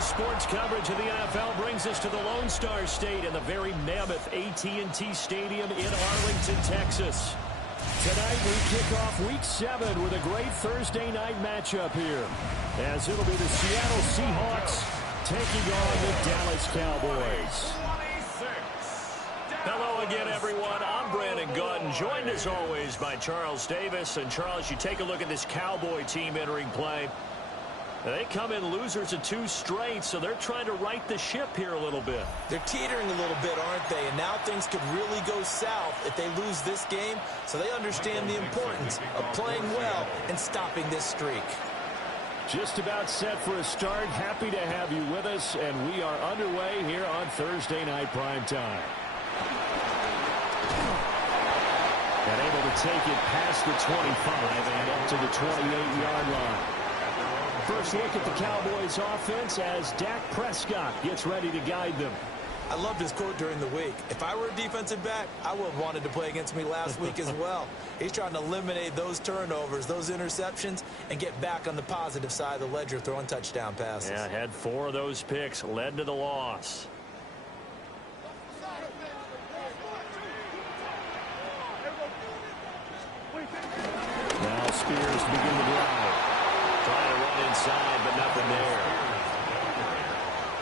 Sports coverage of the NFL brings us to the Lone Star State and the very mammoth AT&T Stadium in Arlington, Texas. Tonight we kick off Week 7 with a great Thursday night matchup here, as it'll be the Seattle Seahawks taking on the Dallas Cowboys. Hello again, everyone. I'm Brandon Gutton, joined as always by Charles Davis. And Charles, you take a look at this Cowboy team entering play. They come in losers of 2 straight, so they're trying to right the ship here a little bit. They're teetering a little bit, aren't they? And now things could really go south if they lose this game, so they understand the importance of playing well and stopping this streak. Just about set for a start. Happy to have you with us, and we are underway here on Thursday Night Primetime. And able to take it past the 25 and up to the 28-yard line. First look at the Cowboys offense as Dak Prescott gets ready to guide them. I loved his quote during the week. If I were a defensive back, I would have wanted to play against me last week as well. He's trying to eliminate those turnovers, those interceptions, and get back on the positive side of the ledger throwing touchdown passes. Yeah, had 4 of those picks, led to the loss. Now Spears begin the drive. Trying to run inside, but nothing there.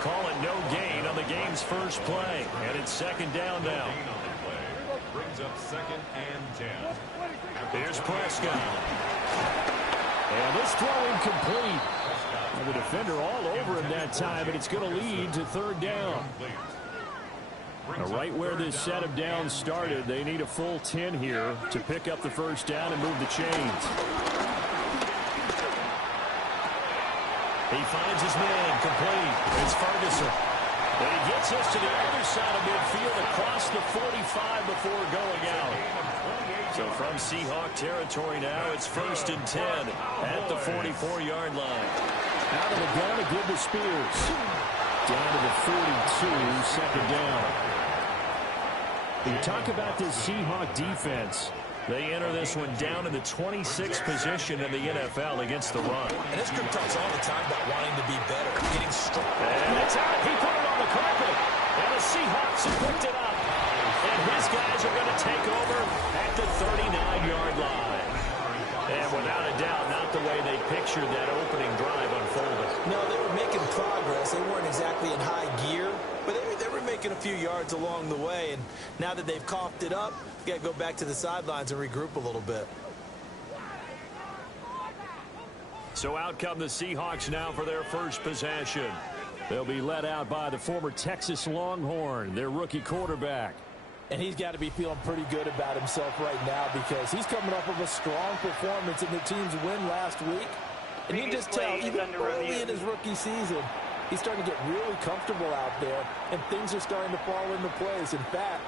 Call it no gain on the game's first play. And it's second down now. Brings up 2nd and 10. Here's Prescott. And this throw incomplete. And the defender all over him that time, but it's going to lead to 3rd down. Now, right where this set of downs started, they need a full 10 here to pick up the first down and move the chains. He finds his man complete. It's Ferguson. And he gets us to the other side of midfield across the 45 before going out. So from Seahawk territory now, it's 1st and 10 at the 44-yard line. Out of the gun to give to Spears. Down to the 42, second down. You talk about this Seahawk defense. They enter this one down in the 26th position in the NFL against the run. And this group talks all the time about wanting to be better, getting strong. And it's out. He put it on the carpet. And the Seahawks have picked it up. And his guys are going to take over at the 39-yard line. And without a doubt, not the way they pictured that opening drive unfolding. No, they were making progress. They weren't exactly in high gear, but they were making a few yards along the way. And now that they've coughed it up, got to go back to the sidelines and regroup a little bit. So out come the Seahawks now for their first possession. They'll be led out by the former Texas Longhorn, their rookie quarterback. And he's got to be feeling pretty good about himself right now because he's coming off of a strong performance in the team's win last week. And you can just tell, even early in his rookie season, he's starting to get really comfortable out there, and things are starting to fall into place. In fact,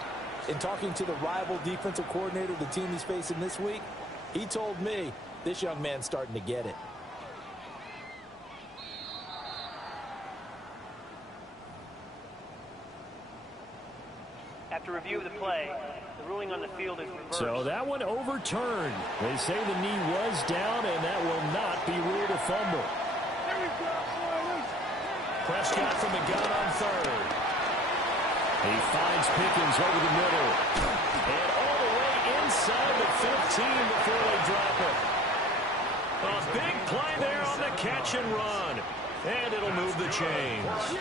in talking to the rival defensive coordinator, the team he's facing this week, he told me this young man's starting to get it. After review of the play, the ruling on the field is reversed. So that one overturned. They say the knee was down, and that will not be ruled a fumble. Prescott from the gun on 3rd. He finds Pickens over the middle. And all the way inside the 15 before they drop it. A big play there on the catch and run. And it'll move the chains.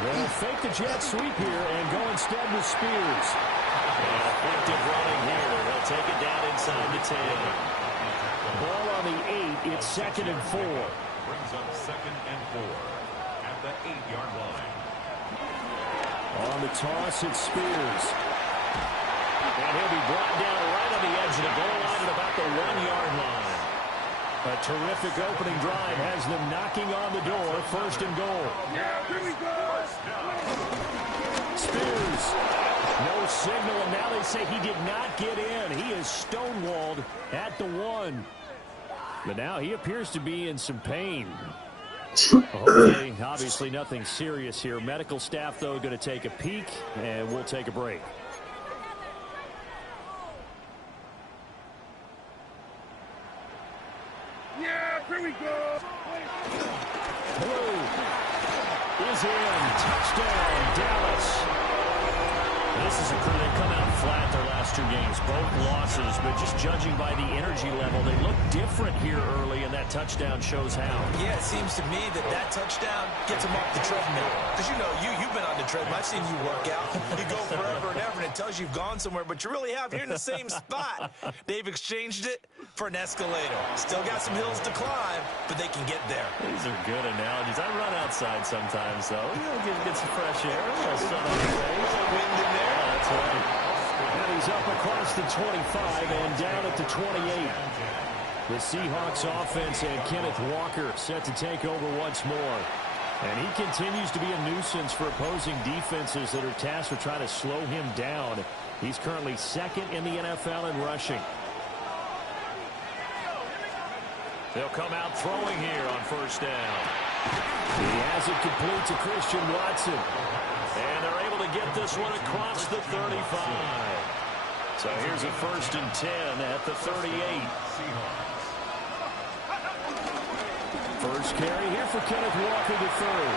They'll fake the jet sweep here and go instead with Spears. And effective running here. They'll take it down inside the 10. Ball on the 8. It's 2nd and 4. Brings up 2nd and 4 at the 8-yard line. On the toss, it's Spears. And he'll be brought down right on the edge of the goal line at about the 1-yard line. A terrific opening drive has them knocking on the door. First and goal. Here we go. Spears. No signal, and now they say he did not get in. He is stonewalled at the 1. But now he appears to be in some pain. Hopefully, obviously nothing serious here. Medical staff, though, going to take a peek, and we'll take a break. Yeah, here we go. Blue is in. Touchdown, Dallas. This is a crew that come out flat their last 2 games, both losses, but just judging by the energy level, they look different here early, and that touchdown shows how. Yeah, it seems to me that touchdown gets them off the treadmill. Because, you know, you've been on the treadmill. I've seen you work out. You go forever and ever, and it tells you you've gone somewhere, but you really have. You're in the same spot. They've exchanged it for an escalator. Still got some hills to climb, but they can get there. These are good analogies. I run outside sometimes, though. You know, get some fresh air, a little sun on your face. Wind in there. Yeah, that's right. And he's up across the 25 and down at the 28. The Seahawks offense and Kenneth Walker set to take over once more. And he continues to be a nuisance for opposing defenses that are tasked with trying to slow him down. He's currently 2nd in the NFL in rushing. They'll come out throwing here on first down. He has it complete to Christian Watson. And they're able to get this one across the 35. So here's a 1st and 10 at the 38. First carry here for Kenneth Walker, the 3rd.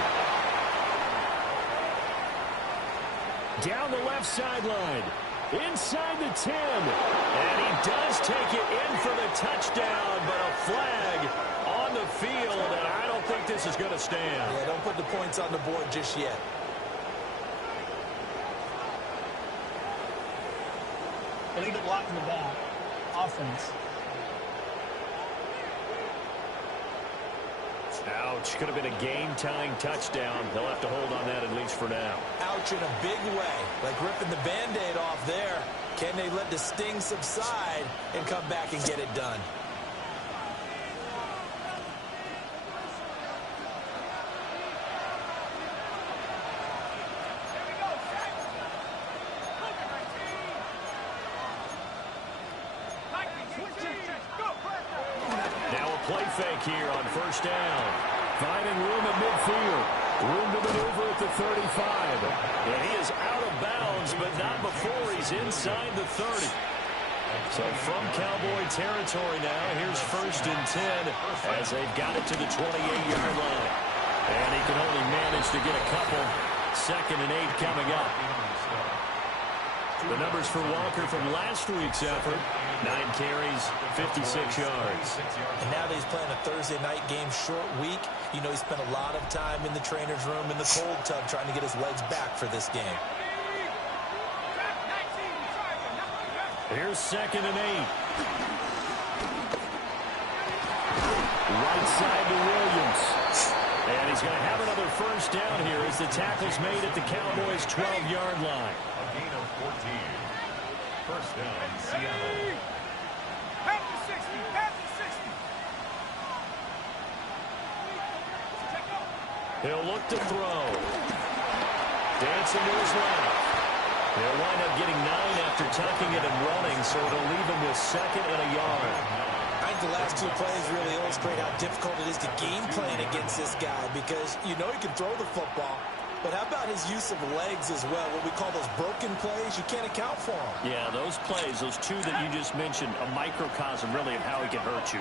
Down the left sideline. Inside the 10. And he does take it in for the touchdown, but a flag on the field, and I don't think this is going to stand. Yeah, don't put the points on the board just yet. Illegal block in the back. Offense. Ouch. Could have been a game-tying touchdown. They'll have to hold on that at least for now. Ouch in a big way. Like ripping the Band-Aid off there. Can they let the sting subside and come back and get it done? Play fake here on first down. Finding room at midfield. Room to maneuver at the 35. And he is out of bounds, but not before he's inside the 30. So from Cowboy territory now, here's 1st and 10 as they've got it to the 28-yard line. And he can only manage to get a couple. 2nd and 8 coming up. The numbers for Walker from last week's effort, 9 carries, 56 yards. And now that he's playing a Thursday night game, short week, you know he spent a lot of time in the trainer's room in the cold tub trying to get his legs back for this game. Here's 2nd and 8. Right side to Williams. And he's going to have another first down here as the tackle's made at the Cowboys' 12-yard line. A gain of 14. First down, Seattle. Pass the 60. Pass the 60. He'll look to throw. Dancing to his left. They'll wind up getting 9 after tucking it and running, so it'll leave him with 2nd and a yard. I think the last 2 plays really illustrate how difficult it is to game plan against this guy because you know he can throw the football, but how about his use of legs as well? What we call those broken plays, you can't account for them. Yeah, those plays, those 2 that you just mentioned, a microcosm really of how he can hurt you.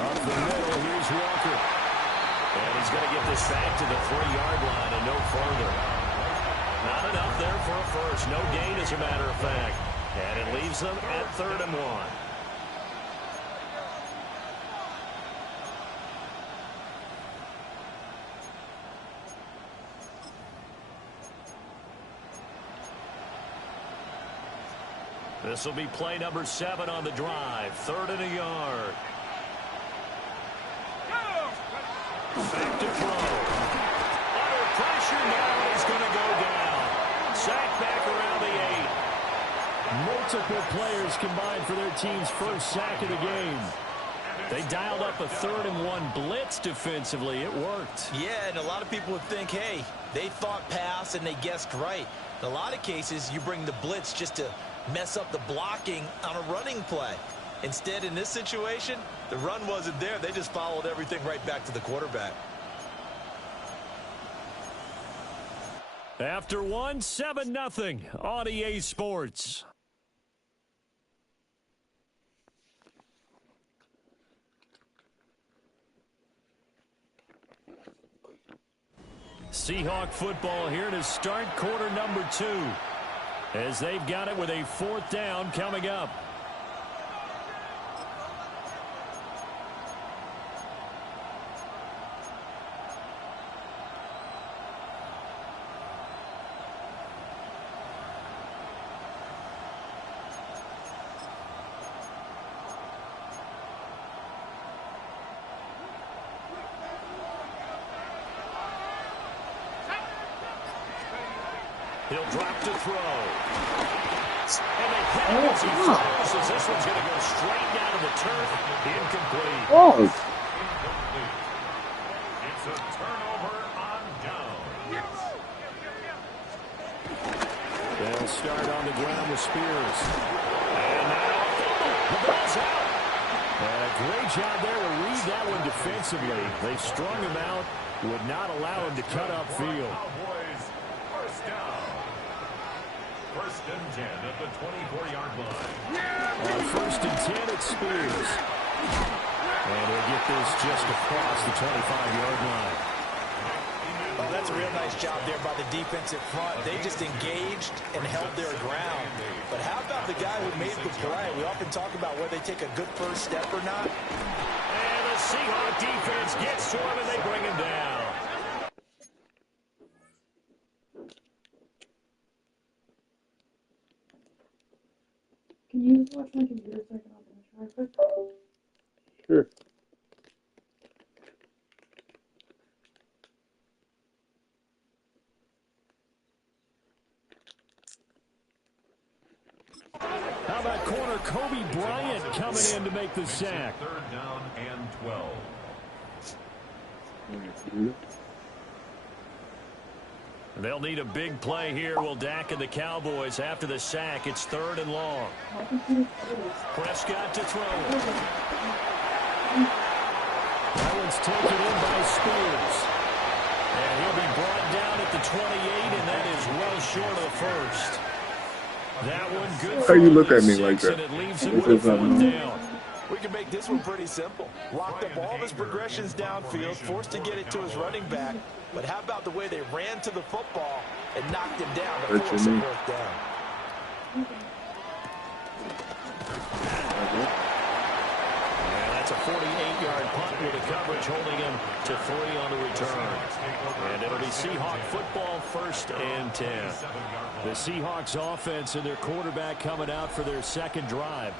Up the middle, here's Walker. And he's going to get this back to the 3-yard line and no further. Not enough there for a first. No gain, as a matter of fact. And it leaves them at 3rd and 1. This will be play number 7 on the drive. 3rd and a yard. Back to throw. Under pressure now. He's going to go down. Sack back around the 8. Multiple players combined for their team's first sack of the game. They dialed up a 3rd-and-1 blitz defensively. It worked. Yeah, and a lot of people would think, hey, they thought pass and they guessed right. In a lot of cases, you bring the blitz just to mess up the blocking on a running play. Instead, in this situation, the run wasn't there. They just followed everything right back to the quarterback. After one, 7-0 on EA Sports. Seahawk football here to start quarter number 2, as they've got it with a 4th down coming up. He'll drop to throw. And they hit him as he throws, as this one's going to go straight down to the turf. Incomplete. Incomplete. It's a turnover on down. They'll start on the ground with Spears. And now the ball's out. And a great job there to read that one defensively. They strung him out, would not allow him to cut upfield. Cowboys, first down. 1st and 10 at the 24-yard line. On 1st and 10, it's Spears. And he'll get this just across the 25-yard line. Oh, that's a real nice job there by the defensive front. They just engaged and held their ground. But how about the guy who made the play? We often talk about whether they take a good first step or not. And the Seahawk defense gets to him, and they bring him down. Can you watch my computer so I can open this real quick? Sure. How about corner Kobe Bryant coming in to make the sack? 3rd down and 12. They'll need a big play here. Will Dak and the Cowboys after the sack. It's 3rd and long. Prescott to throw. That one's taken in by Spears. And he'll be brought down at the 28, and that is well short of the first. That one good. How you look at me like that? And it leaves him with a 4th down. We can make this one pretty simple. Locked up all of his progressions downfield, forced to get it to his running back. But how about the way they ran to the football and knocked him down to force a 4th down? And that's a 48-yard punt with a coverage holding him to 3 on the return. And it'll be Seahawk football, 1st and 10. The Seahawks offense and their quarterback coming out for their 2nd drive.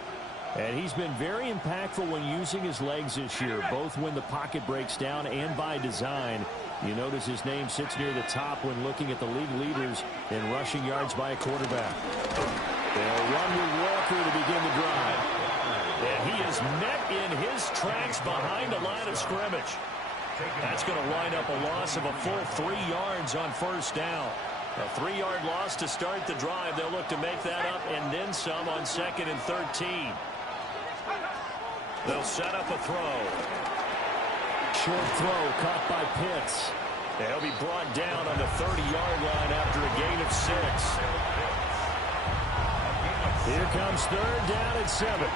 And he's been very impactful when using his legs this year, both when the pocket breaks down and by design. You notice his name sits near the top when looking at the league leaders in rushing yards by a quarterback. They'll run with Walker to begin the drive. And he is met in his tracks behind the line of scrimmage. That's going to wind up a loss of a full 3 yards on 1st down. A 3-yard loss to start the drive. They'll look to make that up and then some on 2nd and 13. They'll set up a throw. Short throw caught by Pitts. They'll be brought down on the 30-yard line after a gain of 6. Here comes 3rd down and 7.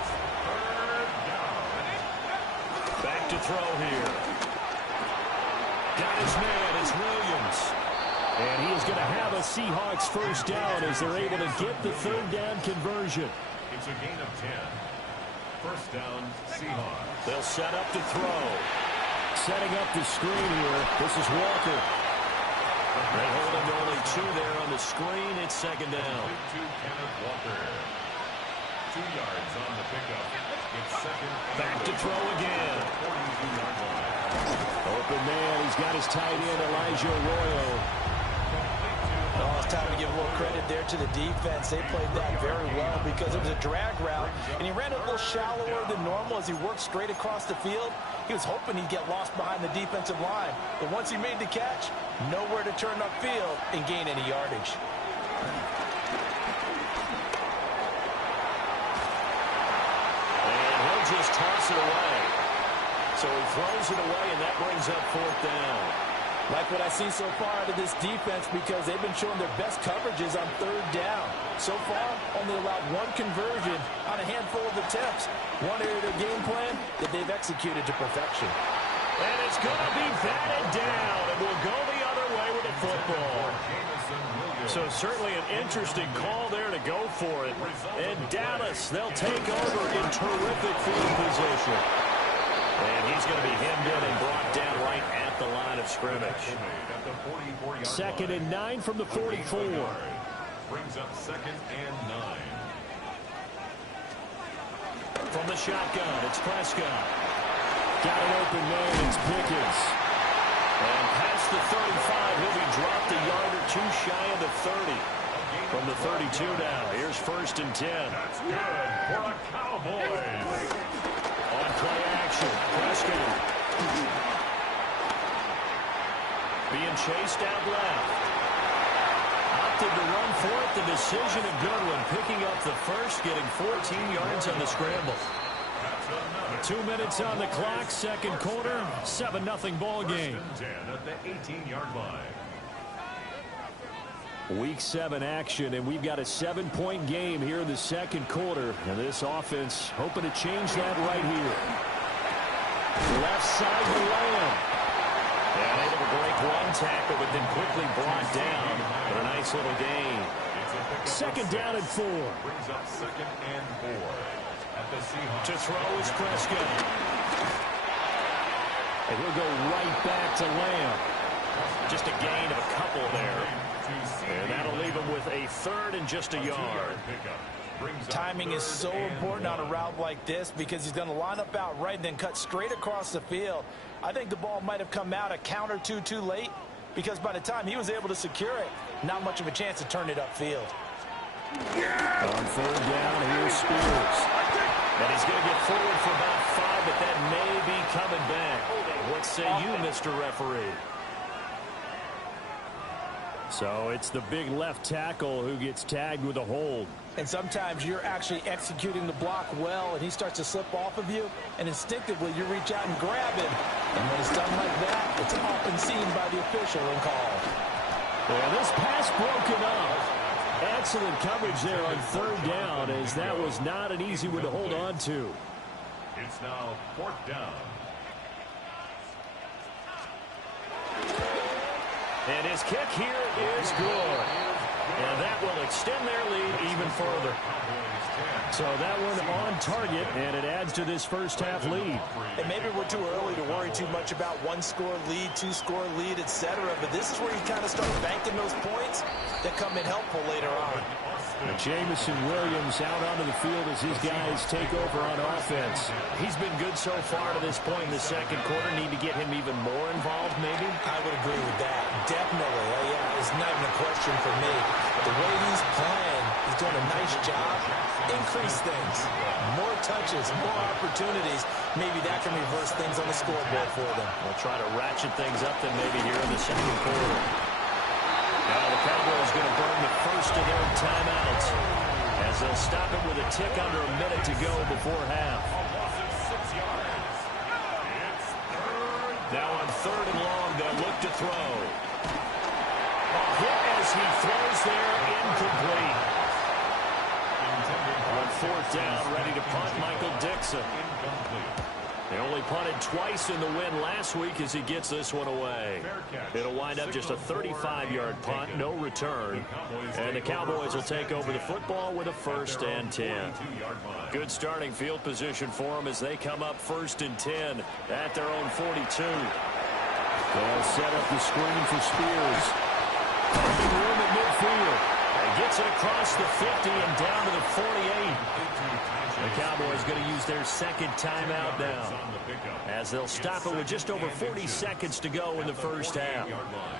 Back to throw here. Got his man. It's Williams. And he is going to have a Seahawks 1st down as they're able to get the 3rd down conversion. It's a gain of 10. 1st down, Seahawks. They'll set up to throw. Setting up the screen here. This is Walker. They hold him to only 2 there on the screen. It's 2nd down. To Kenneth Walker. 2 yards on the pickup. It's 2nd. Back to throw again. 42-yard line. Open man. He's got his tight end, Elijah Arroyo. Oh, time to give a little credit there to the defense. They played that very well because it was a drag route, and he ran a little shallower than normal as he worked straight across the field. He was hoping he'd get lost behind the defensive line, but once he made the catch, nowhere to turn upfield and gain any yardage. And he'll just toss it away. So he throws it away, and that brings up 4th down. Like what I see so far out of this defense because they've been showing their best coverages on 3rd down. So far, only allowed 1 conversion on a handful of attempts. One area of their game plan that they've executed to perfection. And it's going to be batted down, and we'll go the other way with the football. So certainly an interesting call there to go for it. And Dallas, they'll take over in terrific field position. And he's going to be hemmed in and brought down right at the line of scrimmage. 2nd and 9 from the 44. Brings up 2nd and 9. From the shotgun, it's Prescott. Got an open man, it's Pickens. And past the 35, he'll be dropped a yard or 2 shy of the 30. From the 32 now, here's 1st and 10. That's good for a Cowboys. On play action, Prescott. Being chased out left. Opted to run for it. The decision a good one. Picking up the first, getting 14 yards on the scramble. 2 minutes on the clock, 2nd quarter, 7-0 ball game. At the 18-yard line. Week 7 action, and we've got a 7-point game here in the 2nd quarter. And this offense hoping to change that right here. Left side to Lamb. And able to break 1 tackle, but then quickly brought down. But a nice little gain. 2nd down and 4. Brings up 2nd and 4. At the Seahawks. To throw is Prescott. And he'll go right back to Lamb. Just a gain of a couple there. And that'll leave him with a 3rd and just a yard. Timing is so important on a route like this because he's going to line up out right and then cut straight across the field. I think the ball might have come out a count or two too late because by the time he was able to secure it, not much of a chance to turn it upfield. On 3rd down, here's Spears. And he's going to get forward for about 5, but that may be coming back. What say you, Mr. Referee? So it's the big left tackle who gets tagged with a hold. And sometimes you're actually executing the block well, and he starts to slip off of you, and instinctively you reach out and grab him. And when it's done like that, it's often seen by the official and called. Well, this pass broken up. Excellent coverage there on 3rd down, as that was not an easy one to hold on to. It's now 4th down. And his kick here is good. And that will extend their lead even further. So that one on target, and it adds to this first half lead. And maybe we're too early to worry too much about 1-score lead, 2-score lead, etc. But this is where you kind of start banking those points that come in helpful later on. And Jamison Williams out onto the field as his guys take over on offense. He's been good so far to this point in the 2nd quarter. Need to get him even more involved, maybe? I would agree with that. Definitely. Yeah, it's not even a question for me. The way he's playing, he's doing a nice job. Increase things. More touches, more opportunities. Maybe that can reverse things on the scoreboard for them. We'll try to ratchet things up then maybe here in the 2nd quarter. Now the Cowboys going to burn the first of their timeouts as they'll stop it with a tick under a minute to go before half. Now on 3rd and long, they'll look to throw. Hit as he throws there, incomplete. On 4th down, ready to punt, Michael Dixon. They only punted twice in the win last week as he gets this one away. It'll wind up just a 35-yard punt, no return. And the Cowboys will take over the football with a 1st and 10. Good starting field position for them as they come up 1st and 10 at their own 42. They'll set up the screen for Spears. Finding room at midfield. And gets it across the 50 and down to the 48. The Cowboys Cowboys going to use their second timeout now, as they'll stop it with just over 40 seconds to go in the first half.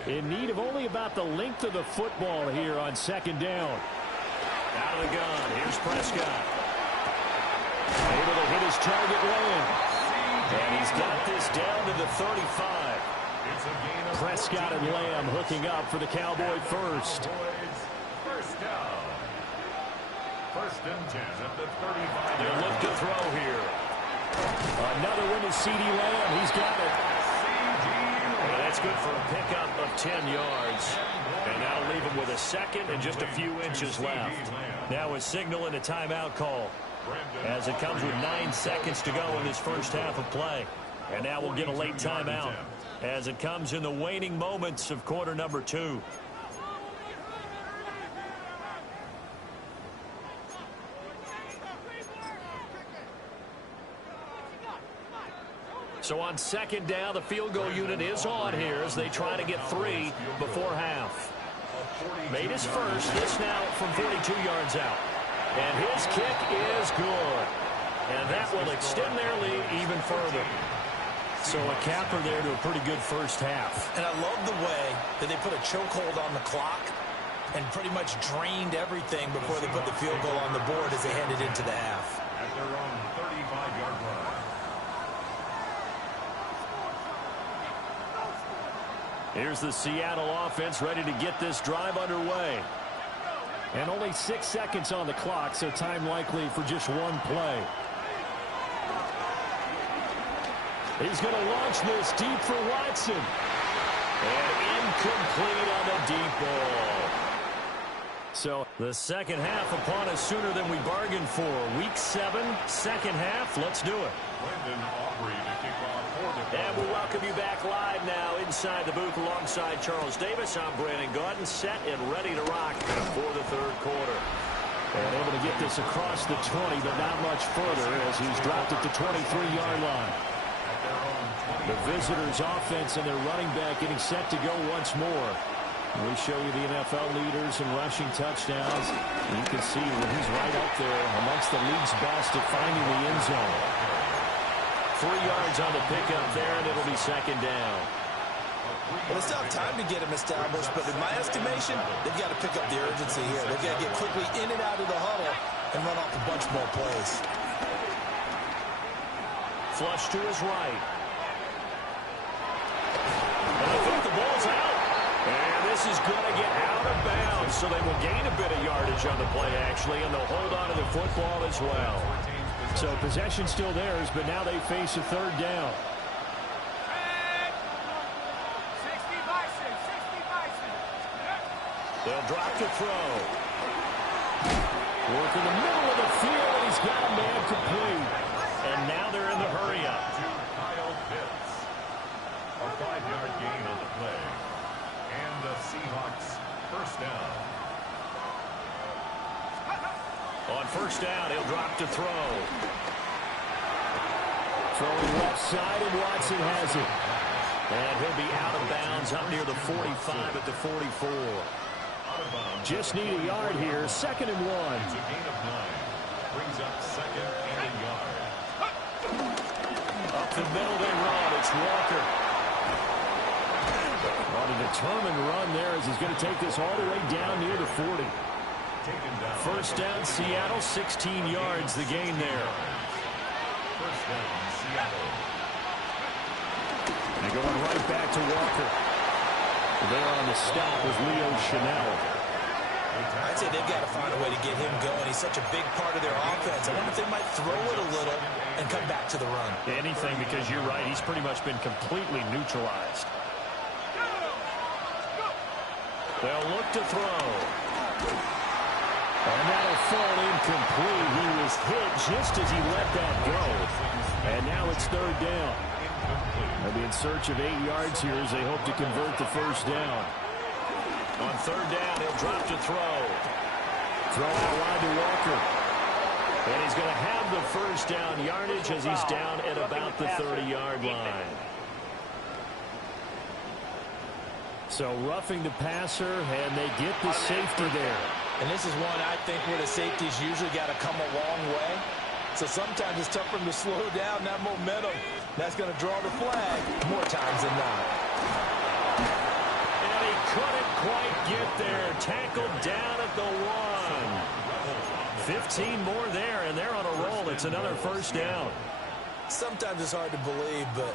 In need of only about the length of the football here on second down. Out of the gun, here's Prescott. Able to hit his target Lamb. And he's got this down to the 35. Prescott and Lamb hooking up for the Cowboy first. First down. First and 10 at the 35. They'll look to throw here. Another one is C.D. Lamb. He's got it. And that's good for a pickup of 10 yards. And that'll leave him with a second and just a few inches left. Now a signal and a timeout call, as it comes with 9 seconds to go in this first half of play. And now we'll get a late timeout as it comes in the waning moments of quarter number 2. So on second down, the field goal unit is on here as they try to get 3 before half. Made his first, this now from 42 yards out. And his kick is good. And that will extend their lead even further. So a capper there to a pretty good first half. And I love the way that they put a chokehold on the clock and pretty much drained everything before they put the field goal on the board as they headed into the half. At their own 35-yard line. Here's the Seattle offense ready to get this drive underway. And only 6 seconds on the clock, so time likely for just one play. He's going to launch this deep for Watson. And incomplete on the deep ball. So the second half upon us sooner than we bargained for. Week 7, second half. Let's do it. And we welcome you back live now inside the booth alongside Charles Davis. I'm Brandon Gaudin, set and ready to rock for the third quarter. And able to get this across the 20, but not much further as he's dropped at the 23-yard line. The visitors' offense and their running back getting set to go once more. We show you the NFL leaders in rushing touchdowns. You can see that he's right up there amongst the league's best at finding the end zone. 3 yards on the pickup there, and it'll be second down. Well, they still have time to get him established, but in my estimation, they've got to pick up the urgency here. They've got to get quickly in and out of the huddle and run off a bunch more plays. Flush to his right. And I think the ball's out. And this is going to get out of bounds, so they will gain a bit of yardage on the play, actually, and they'll hold on to the football as well. So possession still theirs, but now they face a third down. 60 Bison, 60 Bison. They'll drop to throw. Work in the middle of the field, and he's got a man complete. And now they're in the hurry-up. Kyle Pitts. A 5-yard gain on the play. And the Seahawks first down. On first down, he'll drop to throw. Throwing left side, and Watson has it. And he'll be out of bounds up near the 45 at the 44. Just need a yard here, 2nd and 1. It's a gain of 9. Brings up second and a yard. Up the middle they run. It's Walker. On a determined run there as he's going to take this all the way down near the 40. First down, Seattle, 16 yards, the gain there. First down, Seattle. And going right back to Walker. There on the stop was Leo Chanel. I'd say they've got to find a way to get him going. He's such a big part of their offense. I wonder if they might throw it a little and come back to the run. Anything, because you're right, he's pretty much been completely neutralized. They'll look to throw. And that'll fall incomplete. He was hit just as he let that go. And now it's third down. They'll be in search of 8 yards here as they hope to convert the first down. On third down, he'll drop to throw. Throw out wide to Walker. And he's going to have the first down yardage as he's down at about the 30-yard line. So roughing the passer, and they get the safety there. And this is one I think where the safety's usually got to come a long way. So sometimes it's tough for him to slow down that momentum. That's going to draw the flag more times than not. And he couldn't quite get there. Tackled down at the 1. 15 more there, and they're on a roll. It's another first down. Sometimes it's hard to believe, but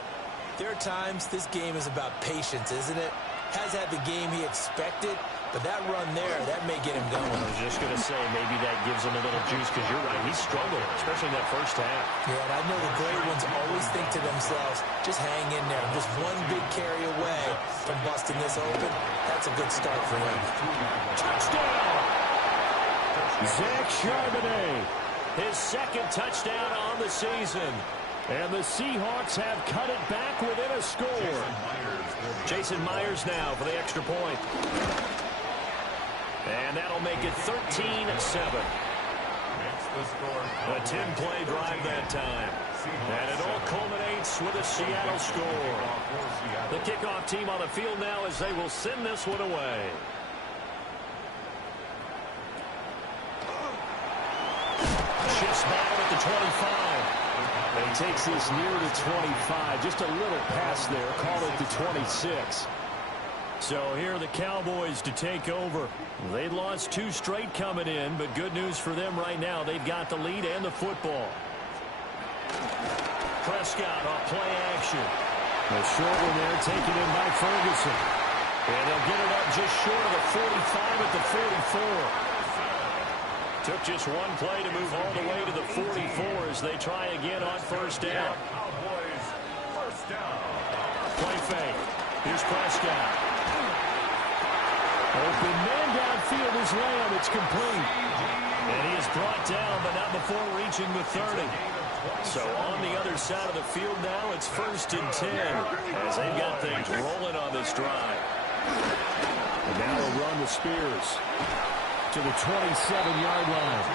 there are times this game is about patience, isn't it? Has had the game he expected, but that run there, that may get him going. I was just going to say, maybe that gives him a little juice, because you're right, he struggled, especially in that first half. Yeah, and I know the great ones always think to themselves, just hang in there. Just one big carry away from busting this open. That's a good start for him. Touchdown! Zach Charbonnet, his second touchdown on the season. And the Seahawks have cut it back within a score. Jason Myers now for the extra point. And that'll make it 13-7. A 10-play drive that time. And it all culminates with a Seattle score. The kickoff team on the field now as they will send this one away. Shifts ball at the 25. And takes this near to 25. Just a little pass there. Call it the 26. So here are the Cowboys to take over. They lost 2 straight coming in, but good news for them right now. They've got the lead and the football. Prescott on play action. A short one there taken in by Ferguson. And they'll get it up just short of the 45 at the 44. Took just one play to move all the way to the 44 as they try again on first down. Cowboys, first down. Play fake. Here's Prescott. Open man downfield is Lamb. It's complete. And he is brought down, but not before reaching the 30. So on the other side of the field now, it's 1st and 10 as they've got things rolling on this drive. And now a run with Spears to the 27-yard line.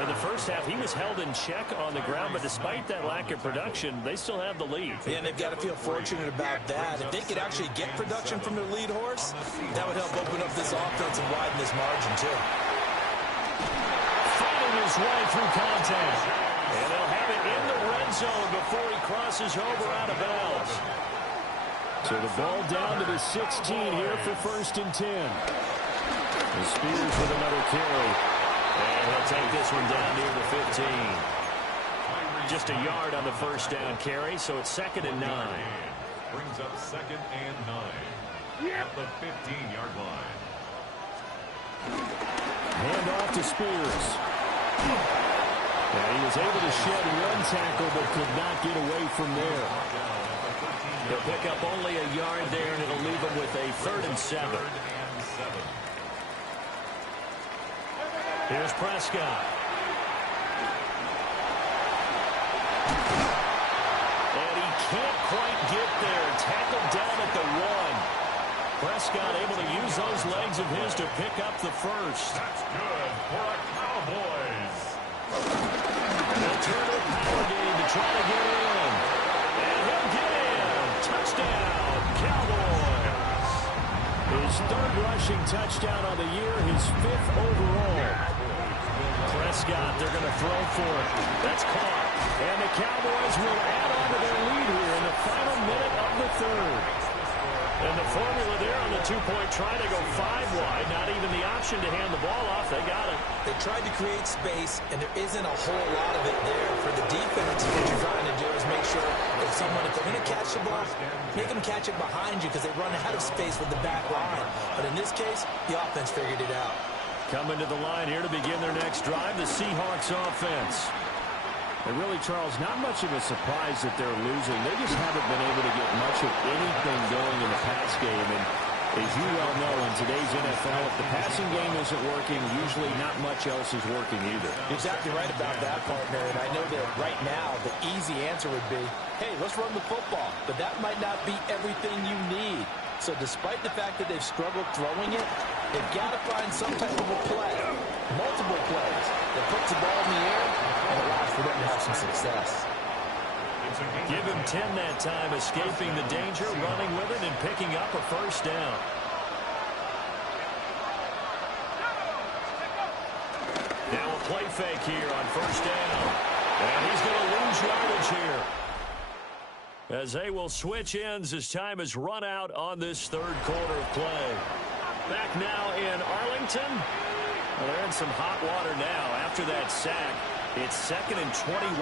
In the first half, he was held in check on the ground, but despite that lack of production, they still have the lead. Yeah, and they've got to feel fortunate about that. If they could actually get production from their lead horse, that would help open up this offense and widen this margin, too. Fighting his way through contact. And they'll have it in the red zone before he crosses over out of bounds. So the ball down to the 16 here for 1st and 10. And Spears with another carry. And he'll take this one down near the 15. Just a yard on the first down carry, so it's 2nd and 9. Brings up 2nd and 9 at the 15-yard line. Hand off to Spears. And he was able to shed one tackle, but could not get away from there. He'll pick up only a yard there, and it'll leave him with a 3rd and 7. Here's Prescott. And he can't quite get there. Tackled down at the 1. Prescott able to use those legs of his to pick up the first. That's good for a Cowboys. They'll turn the power game to try to get in. And he'll get in. Touchdown, Cowboys. His 3rd rushing touchdown on the year, his 5th overall. Prescott, they're going to throw for it. That's caught. And the Cowboys will add on to their lead here in the final minute of the 3rd. And the formula there on the 2-point try to go 5 wide. Not even the option to hand the ball off. They got it. They tried to create space, and there isn't a whole lot of it there. For the defense, what you're trying to do is make sure that if they're going to catch the ball, make them catch it behind you because they run out of space with the back line. But in this case, the offense figured it out. Coming to the line here to begin their next drive, the Seahawks offense. And really, Charles, not much of a surprise that they're losing. They just haven't been able to get much of anything going in the pass game. And as you well know, in today's NFL, if the passing game isn't working, usually not much else is working either. Exactly right about that, partner. And I know that right now, the easy answer would be, hey, let's run the football. But that might not be everything you need. So despite the fact that they've struggled throwing it, they've got to find some type of a play, multiple plays, that puts the ball in the air and allows for them to have some success. Give him 10 that time, escaping the danger, running with it, and picking up a first down. Now a play fake here on first down. And he's going to lose yardage here, as they will switch ends as time has run out on this third quarter of play. Back now in Arlington. Well, they're in some hot water now after that sack. It's 2nd and 21.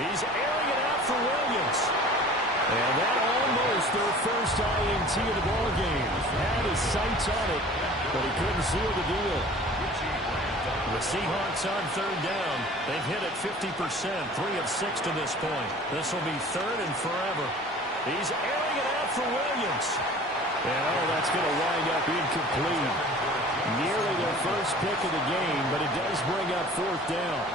He's airing it out for Williams. And that almost their first INT of the ball game. Had his sights on it, but he couldn't seal the deal. The Seahawks on third down. They've hit it 50%, 3 of 6 to this point. This will be 3rd and forever. He's airing it out for Williams. And that's going to wind up incomplete. Nearly their first pick of the game, but it does bring up 4th down.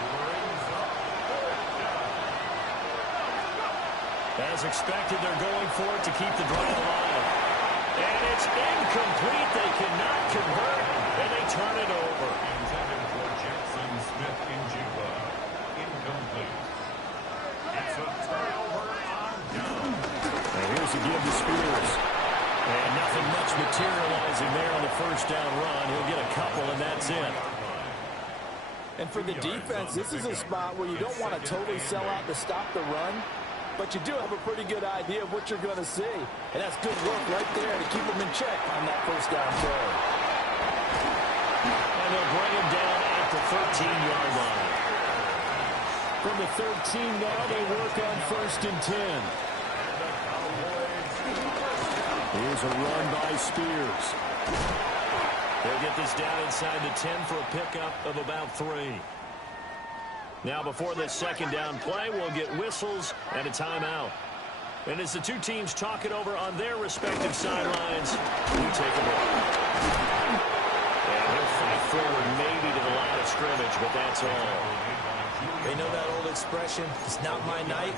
As expected, they're going for it to keep the drive alive. And it's incomplete. They cannot convert, and they turn it over. Intended for Jackson Smith-Njigba. Incomplete. It's a turnover on down. And here's a give to Spears. And nothing much materializing there on the first down run. He'll get a couple, and that's it. And for the defense, this is a spot where you don't want to totally sell out to stop the run, but you do have a pretty good idea of what you're going to see. And that's good work right there to keep them in check on that first down play. And they'll bring him down at the 13-yard line. From the 13 now, they work on 1st and 10. Here's a run by Spears. They'll get this down inside the 10 for a pickup of about 3. Now before this second down play, we'll get whistles and a timeout. And as the two teams talk it over on their respective sidelines, we take a break. And he'll fight forward maybe to the line of scrimmage, but that's all. They know that old expression, it's not my night.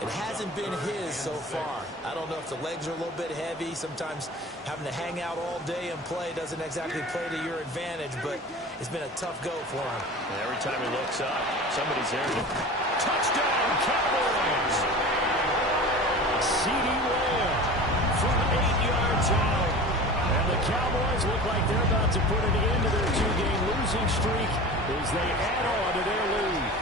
It hasn't been his so far. I don't know if the legs are a little bit heavy. Sometimes having to hang out all day and play doesn't exactly play to your advantage, but it's been a tough go for him. And every time he looks up, somebody's there to touchdown, Cowboys! CeeDee Lamb from 8 yards out. And the Cowboys look like they're about to put an end to their 2-game losing streak as they add on to their lead.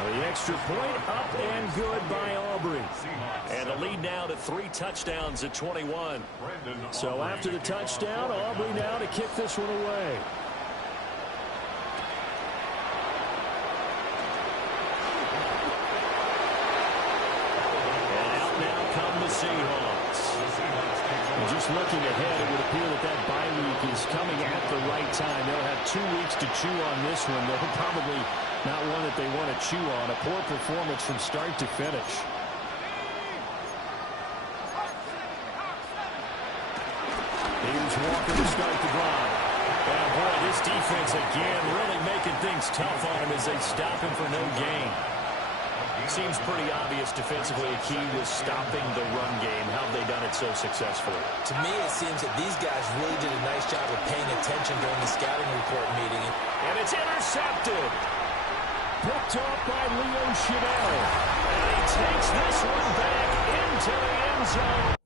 The extra point up and good by Aubrey. And the lead now to 3 touchdowns at 21. So after the touchdown, Aubrey now to kick this one away. And out now come the Seahawks. And just looking ahead, it would appear that that bye week is coming at the right time. They'll have 2 weeks to chew on this one. They'll probably not one that they want to chew on. A poor performance from start to finish. Here's Walker to start the drive. And boy, this defense again really making things tough on him as they stop him for no gain. Seems pretty obvious defensively. A key was stopping the run game. How have they done it so successfully? To me, it seems that these guys really did a nice job of paying attention during the scouting report meeting. And it's intercepted. Picked off by Leo Chanel. And he takes this one back into the end zone.